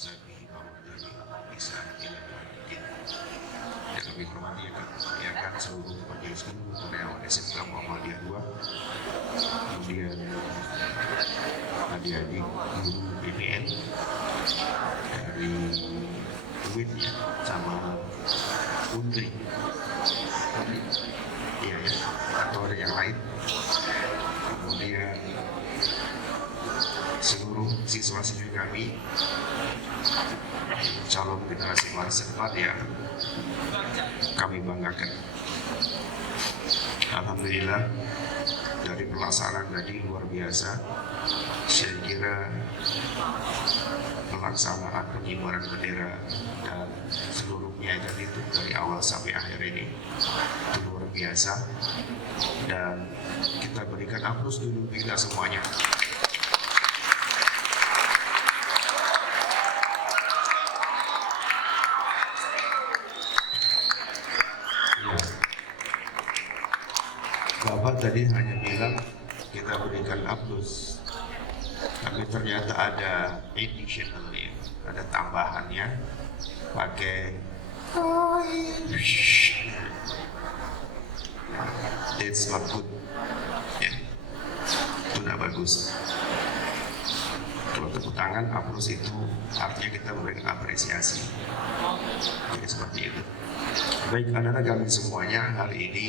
Zabi Ahmad bisa tidak dilanjutin. Yang kami hormati yang akan seluruh majelis guru karyawan SMK Muhammadiyah 2, kemudian adik-adik guru BPN dari UIN sama Undri, iya ya, atau ada yang lain. Kemudian seluruh siswa-siswi kami, calon generasi masa depan yang kami banggakan. Alhamdulillah dari pelaksanaan tadi luar biasa. Saya kira pelaksanaan pengibaran bendera dan seluruhnya itu dari awal sampai akhir ini itu luar biasa, dan kita berikan aplaus dulu kita semuanya. Bapak tadi hanya bilang kita berikan aplaus, tapi ternyata ada additionalnya, ada tambahannya, pakai that's not good, ya, itu tidak bagus. Kalau tepuk tangan, aplaus itu artinya kita memberikan apresiasi. Jadi seperti itu. Baik anak-anak kami semuanya, hari ini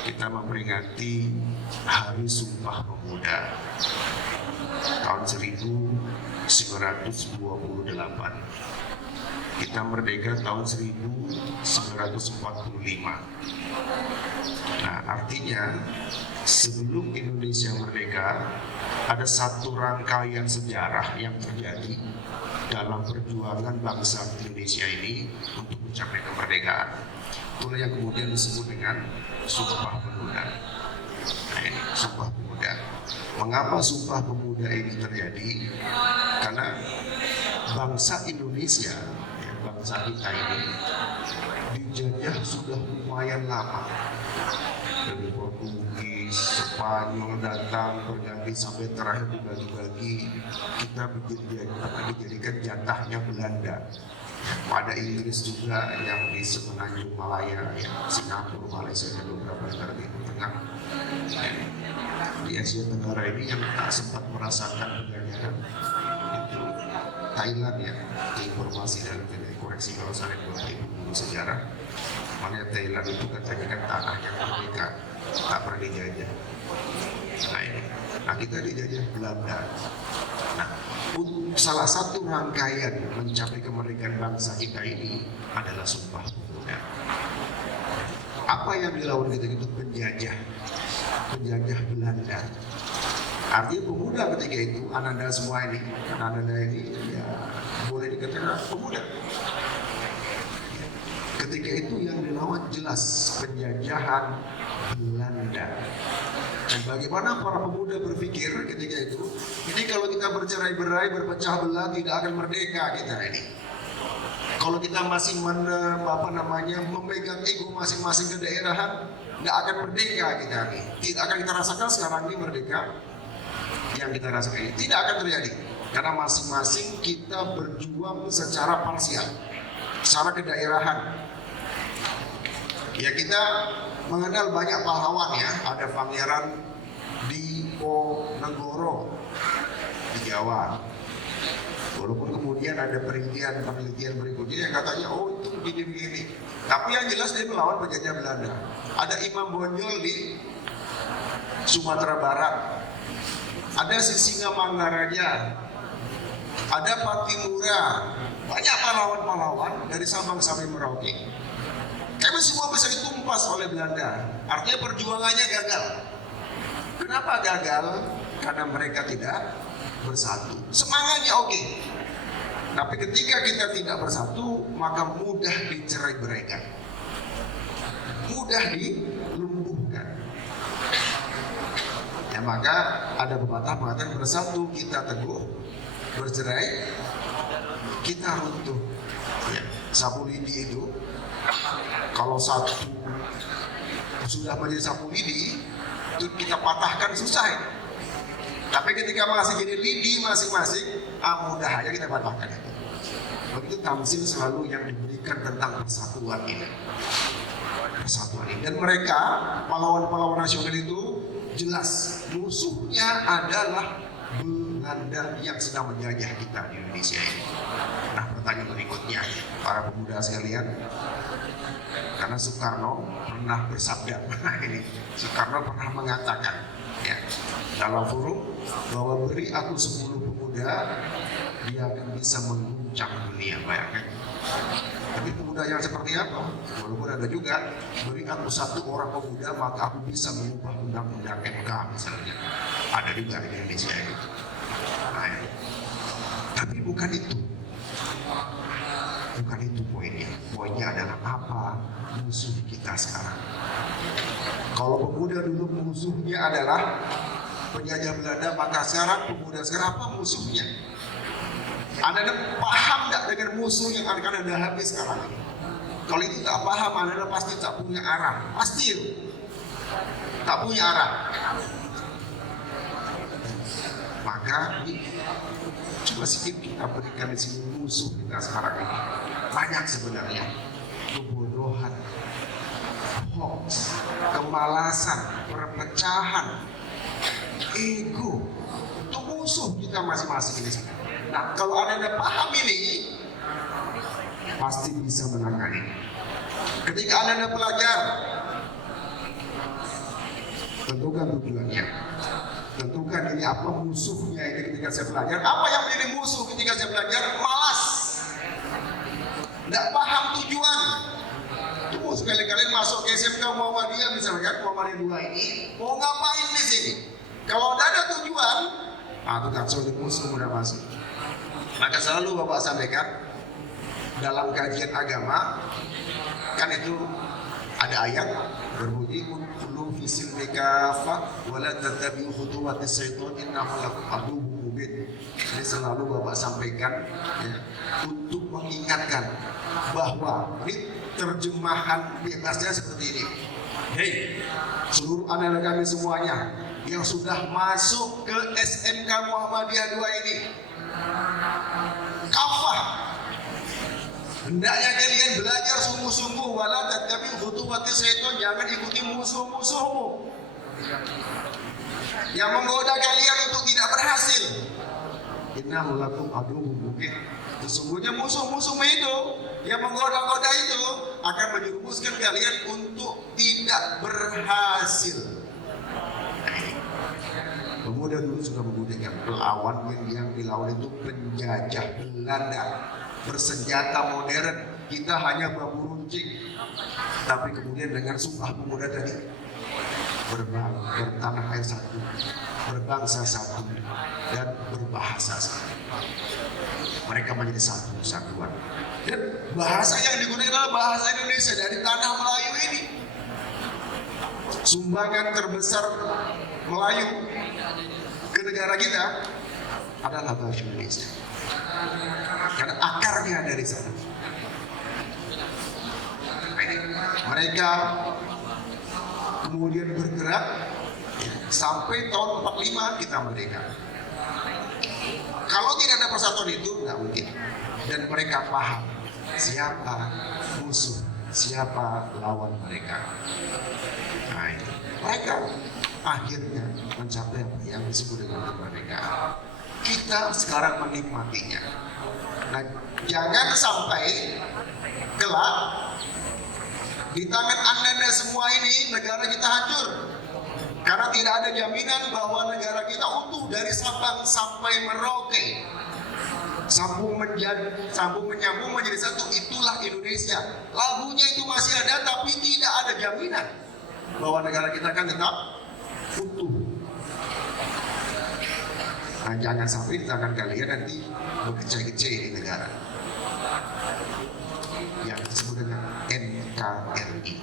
kita memperingati Hari Sumpah Pemuda tahun 1928. Kita merdeka tahun 1945. Nah, artinya sebelum Indonesia merdeka ada satu rangkaian sejarah yang terjadi dalam perjuangan bangsa Indonesia ini untuk mencapai kemerdekaan. Itulah yang kemudian disebut dengan Sumpah Pemuda. Nah, ini Sumpah Pemuda. Mengapa Sumpah Pemuda ini terjadi? Karena bangsa Indonesia, ya, bangsa kita ini dijajah sudah lumayan lama. Dari Portugis, Spanyol datang berganti sampai terakhir dibagi-bagi, kita dijadikan jatahnya Belanda. Ada Inggris juga yang di semenanjung Malaya, ya, Singapura, Malaysia, dan beberapa negara Timur Tengah. Di Asia Tenggara ini yang tak sempat merasakan penjajahan itu Thailand, ya. Informasi dan koreksi kalau saya Bapak Ibu guru sejarah, mana Thailand itu katanya kan tanah yang merdeka, tak pernah dijajah. Nah ini, nah kita dijajah Belanda. Nah, salah satu rangkaian mencapai kemerdekaan bangsa kita ini adalah Sumpah Pemuda. Apa yang dilakukan kita itu penjajah Belanda. Artinya pemuda ketika itu, ananda semua ini, ananda ini ya boleh dikatakan pemuda. Ketika itu yang dilawan jelas penjajahan Belanda. Dan bagaimana para pemuda berpikir ketika itu, ini kalau kita bercerai-berai, berpecah belah, tidak akan merdeka kita ini. Kalau kita masih memegang ego masing-masing kedaerahan, tidak akan merdeka kita ini. Tidak akan kita rasakan sekarang ini merdeka yang kita rasakan ini. Tidak akan terjadi. Karena masing-masing kita berjuang secara parsial, secara kedaerahan. Ya, kita mengenal banyak pahlawan, ya. Ada Pangeran Diponegoro di Jawa. Walaupun kemudian ada penelitian berikutnya yang katanya oh itu begini-begini. Tapi yang jelas dia melawan penjajah Belanda. Ada Imam Bonjol di Sumatera Barat. Ada Sisingamangaraja. Ada Patimura. Banyak pahlawan-pahlawan dari Sabang sampai Merauke. Kami semua bisa ditumpas oleh Belanda. Artinya perjuangannya gagal. Kenapa gagal? Karena mereka tidak bersatu. Semangatnya oke. Tapi ketika kita tidak bersatu, maka mudah dicerai-beraikan. Mudah dilumpuhkan. Ya, maka ada pepatah mengatakan bersatu kita teguh, bercerai kita runtuh. Ya, sapu lidi itu kalau satu sudah menjadi sapu lidi, itu kita patahkan susah. Tapi ketika masih jadi lidi masing-masing, mudah aja kita batalkan itu. Begitu tamsil selalu yang diberikan tentang persatuan ini. Persatuan ini. Dan mereka, pahlawan-pahlawan nasional itu jelas musuhnya adalah Belanda yang sedang menjajah kita di Indonesia ini. Nah, pertanyaan berikutnya, para pemuda sekalian, karena Soekarno pernah bersabda, ini Soekarno pernah mengatakan, ya, dalam forum bahwa beri aku 10 pemuda, dia akan bisa mengguncang dunia, bayangkan. Tapi pemuda yang seperti apa? Walaupun ada juga, beri aku 1 orang pemuda, maka aku bisa mengubah undang-undang MK misalnya. Ada juga di Indonesia ini. Nah, tapi bukan itu. Bukan itu poinnya. Poinnya adalah apa musuh kita sekarang. Kalau pemuda dulu musuhnya adalah penjajah Belanda, maka sekarang pemuda sekarang apa musuhnya? Anda paham tidak dengan musuh yang akan Anda hadapi sekarang ini? Kalau itu tak paham, Anda pasti tak punya arah. Pasti itu. Tak punya arah. Maka coba sedikit kita berikan di sini musuh kita sekarang ini. Banyak sebenarnya. Kebodohan, hoax, kemalasan, perpecahan, ego. Itu musuh kita masing-masing ini. Nah, kalau Anda paham ini, pasti bisa menangani. Ketika Anda belajar, tentukan tujuannya. Tentukan ini apa musuhnya ini ketika saya belajar. Apa yang menjadi musuh ketika saya belajar? Malas. Tidak paham tujuan. Tunggu sekali-kali masuk ke SMK Muhammadiyah misalnya, Muhammadiyah 2 ini, mau ngapain di sini? Kalau tidak ada tujuan, itu kan sulit musuh udah masuk. Maka selalu Bapak sampaikan dalam kajian agama, kan itu ada ayat berbunyi kullu fisil mikafah wala tattabi'u khutuwatis syaitan innahu lakum aduwwun mubin. Jadi selalu Bapak sampaikan ya, untuk mengingatkan bahwa ini terjemahan bebasnya seperti ini. Hei, seluruh anak-anak kami semuanya yang sudah masuk ke SMK Muhammadiyah 2 ini, kafah, hendaknya kalian belajar sungguh-sungguh, wala tattabi'u khutuwatis syaitan, jangan ikuti musuh-musuhmu yang menggoda kalian untuk tidak berhasil. Innahu lakum aduwwun mubin. Sesungguhnya musuh-musuhmu itu yang menggoda-goda itu akan menjerumuskan kalian untuk tidak berhasil. Pemuda dulu sudah menggunakan pelawan yang dilawan itu penjajah Belanda bersenjata modern. Kita hanya babu runcing, tapi kemudian dengan sumpah pemuda tadi bertanah air satu, berbangsa satu, dan berbahasa satu. Mereka menjadi satu kesatuan. Dan bahasa yang digunakan adalah bahasa Indonesia dari tanah Melayu ini. Sumbangan terbesar Melayu ke negara kita adalah bahasa Indonesia. Karena akarnya dari sana. Mereka kemudian bergerak sampai tahun 45 kita merdeka. Kalau tidak ada persatuan itu nggak mungkin. Dan mereka paham siapa musuh, siapa lawan mereka. Nah, itu. Mereka akhirnya mencapai apa yang disebut dengan kemerdekaan. Kita sekarang menikmatinya. Nah, jangan sampai kelak di tangan Anda semua ini negara kita hancur. Karena tidak ada jaminan bahwa negara kita utuh dari Sabang sampai Merauke. Sambung menyambung menjadi satu, itulah Indonesia. Lagunya itu masih ada, tapi tidak ada jaminan bahwa negara kita akan tetap utuh. Nah, jangan sampai di tangan kalian nanti berkecil-kecil ini negara yang disebut dengan NKRI.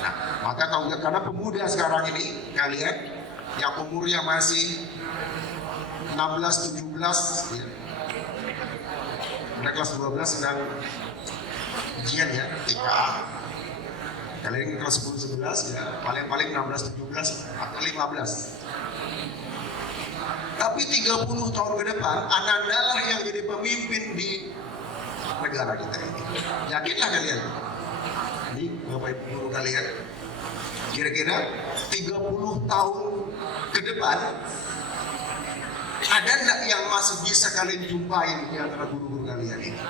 Nah, maka kalau karena pemuda sekarang ini kalian yang umurnya masih 16-17 ya, kelas 12 sedang ujian ya, TKA. Kalian kelas 10-11 ya, paling-paling 16-17 atau 15. Tapi 30 tahun ke depan, Ananda lah yang jadi pemimpin di negara kita ini. Yakinlah kalian? Ini Bapak Ibu guru kalian, kira-kira 30 tahun ke depan, ada enggak yang masih bisa kalian jumpai di antara guru-guru kalian ini?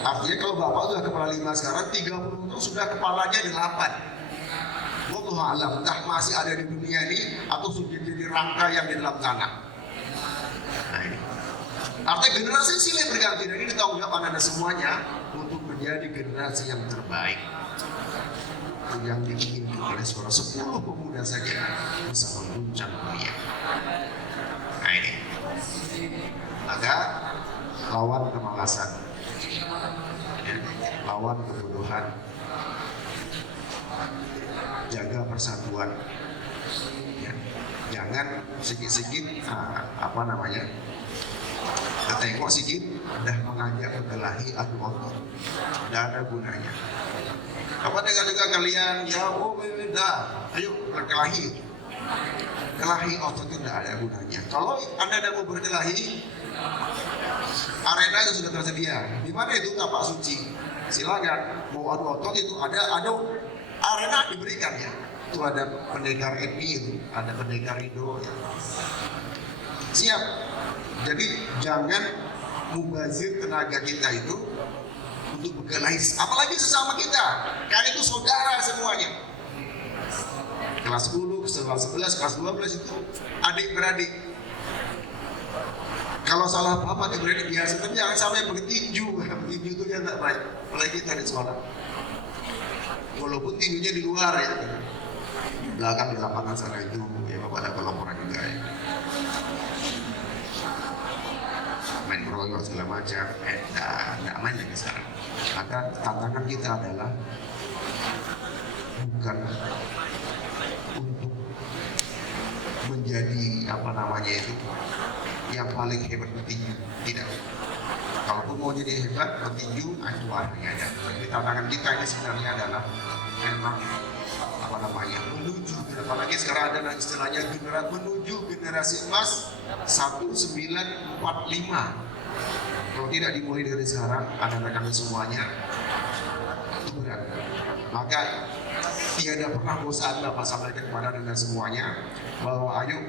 Artinya kalau Bapak sudah kepala 5 sekarang, 30 tahun sudah kepalanya 8. Wallahu alam, entah masih ada di dunia ini atau sudah jadi rangka yang di dalam tanah. Nah ini, artinya generasi silih berganti, dan ini tanggung jawab Anda semuanya untuk menjadi generasi yang terbaik, yang diinginkan oleh suara 10 pemuda saja bisa mengguncang dunia. Nah ini, maka lawan kemalasan, ya, lawan kebodohan, jaga persatuan, ya. Jangan sikit-sikit tengok sikit dah mengajak berkelahi adu otot, tidak ada gunanya. Apa dengar kalian ya, dah ayo berkelahi, kelahi otot itu tidak ada gunanya. Kalau Anda mau berkelahi, arena itu sudah tersedia. Di mana itu tapak suci? Silakan. Mau adu otot itu ada arena diberikan ya. Itu ada pendekar MI itu, ada pendekar Indo ya. Siap. Jadi jangan mubazir tenaga kita itu untuk berkelahi, apalagi sesama kita. Karena itu saudara semuanya. Kelas 10, kelas 11, kelas 12 itu adik-beradik. Kalau salah apa adik-beradik biasa, tapi jangan sampai bertinju. Bertinju itu ya tidak baik. Apalagi kita di sekolah. Walaupun tinjunya di luar ya, di belakang di lapangan sana itu ya Bapak ada kelompok juga ya. Main keroyok segala macam, tidak main lagi sekarang. Maka tantangan kita adalah bukan untuk menjadi yang paling hebat bertinju, tidak. Kalaupun mau jadi hebat bertinju, itu artinya ada. Tapi tantangan kita ini sebenarnya adalah memang menuju, apalagi sekarang ada istilahnya menuju generasi emas 1945. Kalau tidak dimulai dari sekarang, anak-anak kami semuanya itu berat. Maka tiada pernah bosan Bapak sampaikan kepada anda semuanya bahwa ayo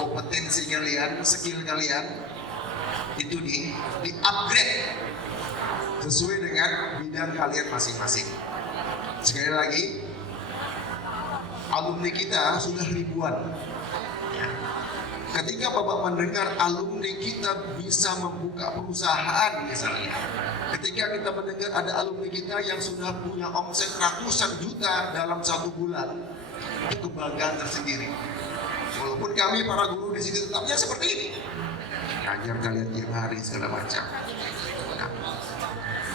kompetensi kalian, skill kalian itu di-upgrade sesuai dengan bidang kalian masing-masing. Sekali lagi, alumni kita sudah ribuan. Ketika Bapak mendengar alumni kita bisa membuka perusahaan misalnya, ketika kita mendengar ada alumni kita yang sudah punya omset ratusan juta dalam 1 bulan, itu kebanggaan tersendiri. Walaupun kami para guru di sini tetapnya seperti ini, ngajar kalian tiap hari segala macam. Nah,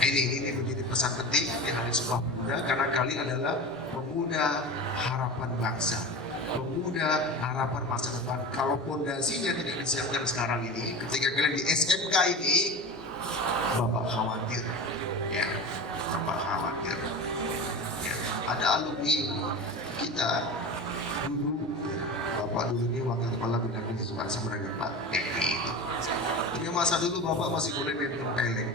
ini menjadi pesan penting di hari Sumpah Pemuda, karena kalian adalah pemuda harapan bangsa, pemuda harapan masa depan. Kalau fondasinya tidak disiapkan sekarang ini, ketika kalian di SMK ini, Bapak khawatir, ya, Bapak khawatir. Ya, ada alumni kita dulu, Bapak dulu ini wakil kepala bidang kehidupan Semerangan Pak TNI itu. Ini masa dulu Bapak masih boleh main tempeleng.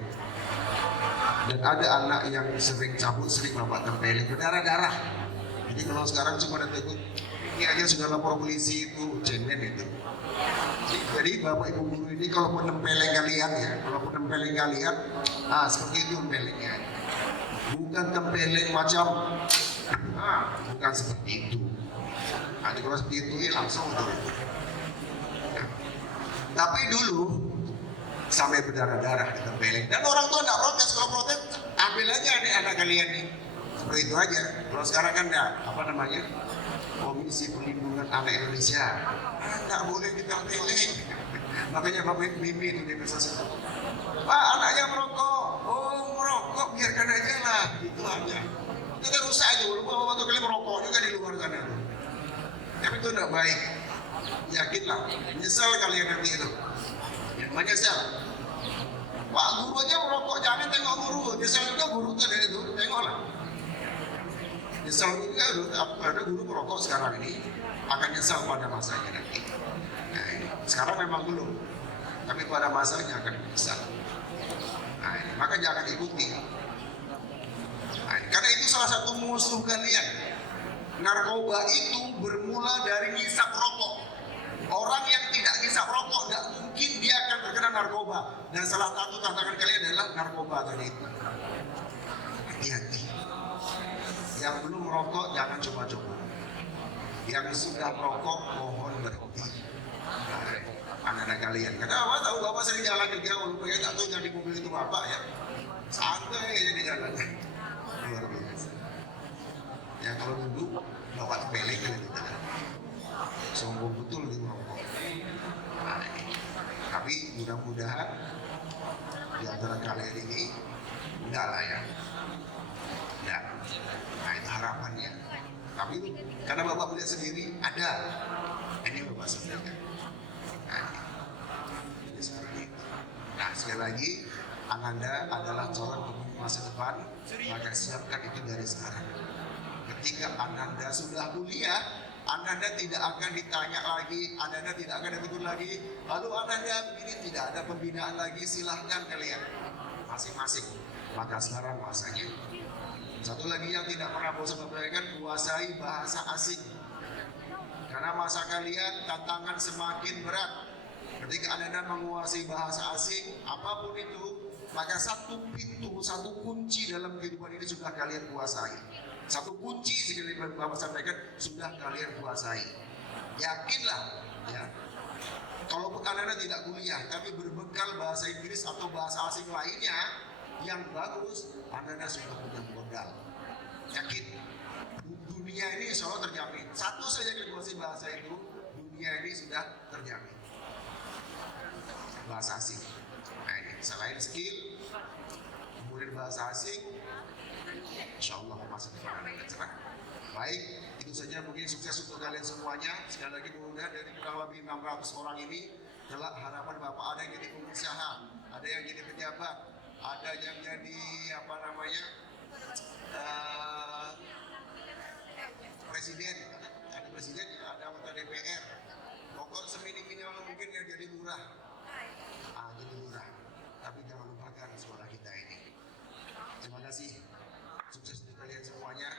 Dan ada anak yang sering cabut, sering Bapak tempeleng, berdarah-darah. Jadi kalau sekarang cuma ada tegur, ini aja sudah lapor polisi, itu cemen itu. Jadi Bapak Ibu guru ini kalau pun tempeleng kalian ya, seperti itu tempelengnya. Bukan tempeleng macam, bukan seperti itu. Nanti kalau seperti itu ya langsung tuh. Nah, tapi dulu sampai berdarah-darah ditempeleng, dan orang tua tidak protes. Kalau protes, ambil aja anak kalian nih, seperti itu aja. Kalau sekarang kan Komisi Perlindungan Anak Indonesia, tidak boleh ditempeleng. Makanya Bapak Bibi itu dia pesan, Pak anaknya merokok, merokok biarkan aja lah, itu aja. Kita rusak aja, walaupun waktu kalian merokok juga di luar sana. Tapi itu tidak baik. Yakinlah, menyesal kalian nanti itu. Yang menyesal. Pak guru aja merokok, jangan tengok guru. Nyesal juga guru tadi itu, tengoklah. Nyesal juga ada guru merokok sekarang ini. akan nyesal pada masanya nanti. Nah, sekarang memang belum, tapi pada masanya akan menyesal. Nah, maka jangan ikuti. Nah, karena itu salah satu musuh kalian. Narkoba itu bermula dari ngisap rokok. Orang yang tidak ngisap rokok, tidak mungkin dia akan terkena narkoba. Dan salah satu tantangan kalian adalah narkoba tadi itu. Hati-hati. Yang belum merokok jangan coba-coba. Yang sudah merokok mohon berhenti. Anak-anak kalian, kenapa tahu bapak sering jalan ke jauh, pengen tak tahu jadi mobil itu bapak ya, santai aja di jalan, luar biasa. Ya kalau duduk bapak pelek kalian di jalan, sombong betul di merokok. Nah, tapi mudah-mudahan di antara kalian ini enggak lah ya, enggak. Nah itu harapannya. Tapi karena bapak melihat sendiri ada, ini bapak sampaikan. Nah, sekali lagi, Ananda adalah calon pemimpin masa depan, maka siapkan itu dari sekarang. Ketika Ananda sudah kuliah, Ananda tidak akan ditanya lagi, Ananda tidak akan ditegur lagi, lalu Ananda begini, tidak ada pembinaan lagi, silahkan kalian masing-masing. Maka sekarang masanya. Satu lagi yang tidak pernah bosan sampaikan, kuasai bahasa asing. Karena masa kalian tantangan semakin berat. Ketika Anda menguasai bahasa asing, apapun itu, maka satu pintu, satu kunci dalam kehidupan ini sudah kalian kuasai. Satu kunci sekali Bapak sampaikan sudah kalian kuasai. Yakinlah, ya. Kalaupun Anda tidak kuliah, tapi berbekal bahasa Inggris atau bahasa asing lainnya yang bagus, Anda sudah punya modal. Yakin. Dunia ini insya Allah terjamin. Satu saja kuasai bahasa itu, dunia ini sudah terjamin. Bahasa asing. Nah, ini selain skill, kemudian bahasa asing, insya Allah masa depan akan cerah. Baik, itu saja mungkin sukses untuk kalian semuanya. Sekali lagi mudah dari kurang lebih 600 orang ini adalah harapan Bapak. Ada yang jadi pengusaha, ada yang jadi pejabat, ada yang jadi presiden, ada presiden, ada anggota DPR. Pokok semini-minimal mungkin yang jadi lurah. Jadi murah, tapi jangan lupakan suara kita ini. Terima kasih, sukses untuk kalian semuanya.